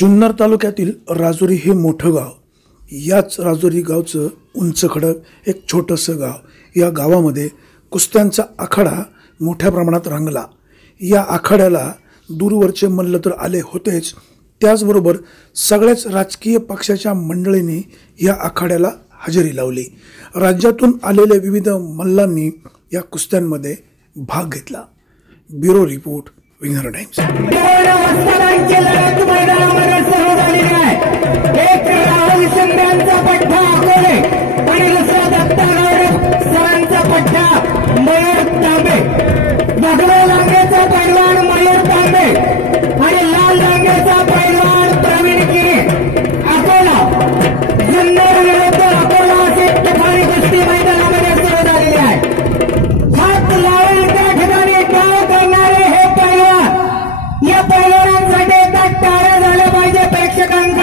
जुन्नर तालुक्यातील राजुरी हे मोठं गाव. याच राजुरी गावचं उंच खडक एक छोटंसं गाव. या गावामध्ये कुस्त्यांचा आखाडा मोठ्या प्रमाणात रंगला. या आखाड्याला दूरवरचे मल्ल तर आले होतेच. त्याचबरोबर सगळ्याच राजकीय पक्षाच्या मंडळींनी या आखाड्याला हजेरी लावली. राज्यातून आलेल्या विविध मल्लांनी या कुस्त्यांमध्ये भाग घेतला. ब्युरो रिपोर्ट विंगर टाइम्स मैदानामध्ये आहे पट्टा आणि दुसरा दत्ता सरांचा पट्टा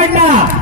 right now.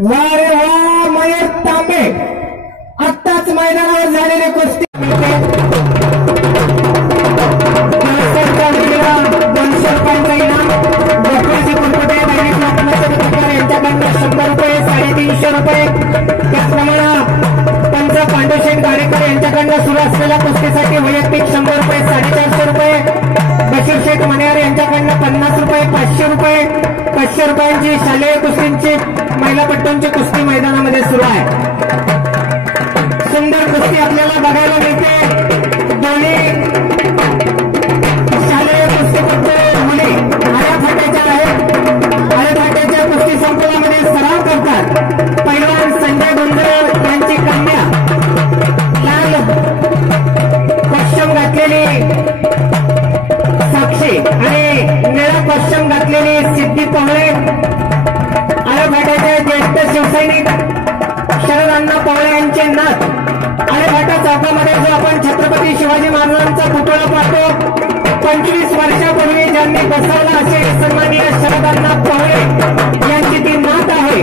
वा वा मयूर तांबे. आत्ताच मैदानावर झालेली कुस्ती सरचा शंभर रुपये साडेतीनशे रुपये त्याचप्रमाणे पंच पांडुशेठ गाडेकर यांच्याकडनं सुरू असलेल्या कुस्तीसाठी वैयक्तिक शंभर रुपये साडेचारशे रुपये बशीर शेठ मण्यार यांच्याकडनं पन्नास रुपये पाचशे रुपये पाचशे रुपयांची शालेय कुस्तींची महिलापट्टूंची कुस्ती मैदानामध्ये सुरू आहे. सुंदर कुस्ती आपल्याला बघायला मिळते. दोन्ही पश्चिम सिद्धी पोहळे आया फाट्याचे ज्येष्ठ शिवसैनिक शरदांना पोहळे यांचे नाथ आणि फाटा चौकामध्ये जो आपण छत्रपती शिवाजी महाराजांचा पुतळा पाहतो पंचवीस वर्षापूर्वी ज्यांनी बसवला असे सन्माननीय शरदांना पोहळे यांची ती नात आहे.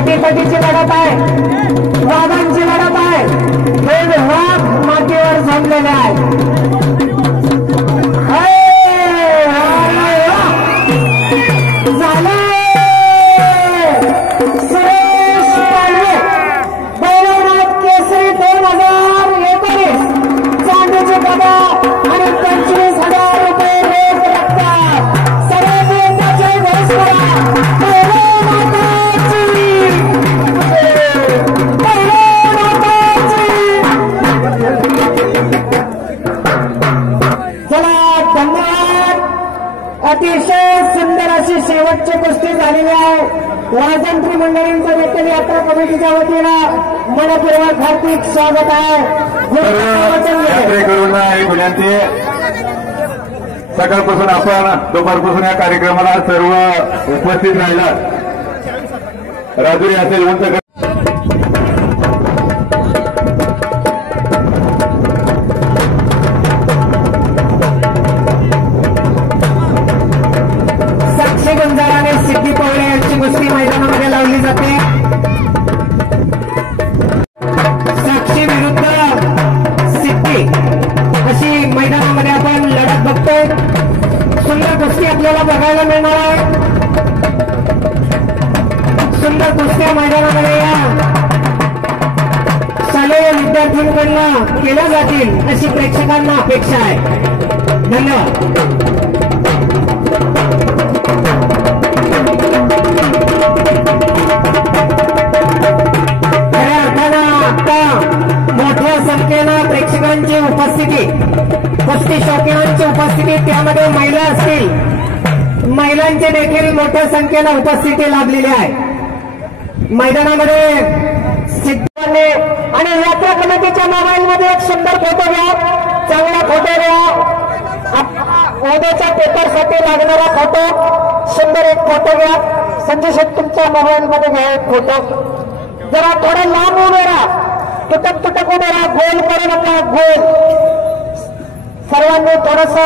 अटीतटीची लढत आहे. वाघांची लढत आहे. हे वाघ मातेवर जमलेले आहेत. मंडळींचं देखील यात्रा कमिटीच्या वतीनं मनपूर्वक हार्दिक स्वागत आहे. यात्रेकरूंना एक विनंती. सकाळपासून आपण दुपारपासून या कार्यक्रमाला सर्व उपस्थित राहिला. राजुरी असेल उंच सुंदर कुस्त्या मैदानामध्ये या. शालेय विद्यार्थ्यांकडनं केल्या जातील अशी प्रेक्षकांना अपेक्षा आहे. धन्यवाद. आता मोठ्या संख्येनं प्रेक्षकांची उपस्थिती कुस्ती शौकीनांची उपस्थिती त्यामध्ये महिला असतील. महिलांची देखील मोठ्या संख्येनं उपस्थिती लाभलेली आहे. मैदानामध्ये सिद्धांनी आणि यात्रा कमिटीच्या मोबाईलमध्ये एक सुंदर फोटो घ्या. चांगला फोटो घ्या. उद्याच्या पेपरसाठी लागणारा फोटो सुंदर एक फोटो घ्या. संजय शेठ तुमच्या मोबाईलमध्ये घ्या एक फोटो जरा थोडं लांब उभे राहा. तुटक तुटक उभे राहा. गोल करू नका गोल. सर्वांनी थोडस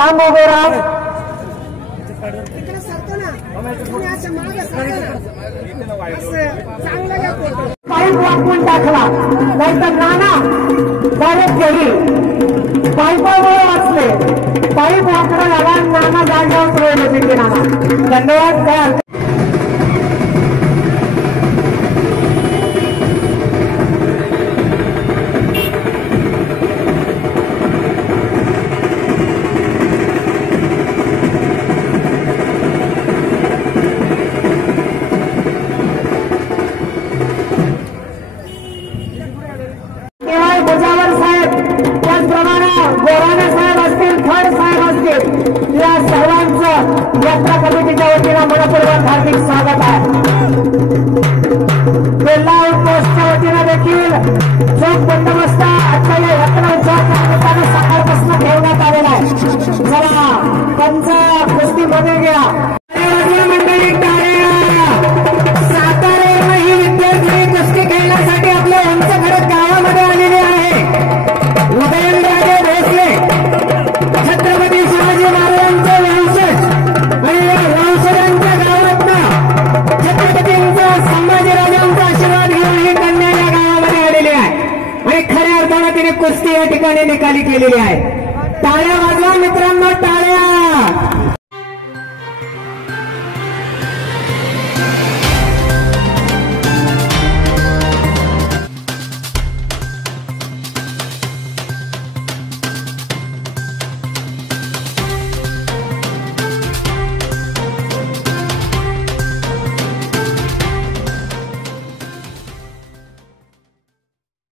लांब उभे राहा. तुम्ही असं मागे चांगलं घ्या फोटो पाईप वापरून टाकला नाहीतर नाना डायरेक्ट गेली पाईपामुळे वाचले. पाईप वापरून आला आणि नाना जागेवर पळवले तिथे नाना धन्यवाद. काय केवळ बुजावर साहेब त्याचप्रमाणे गोराणे साहेब असतील थड साहेब असतील या सर्वांचं यात्रा कमिटीच्या वतीनं मनपूर्वक हार्दिक स्वागत आहे. बेल्ला आउटपोस्टच्या वतीनं देखील चोख बंदोबस्त ठिकाणी केलेली आहे. टाळ्या वाजवा मित्रांनो टाळ्या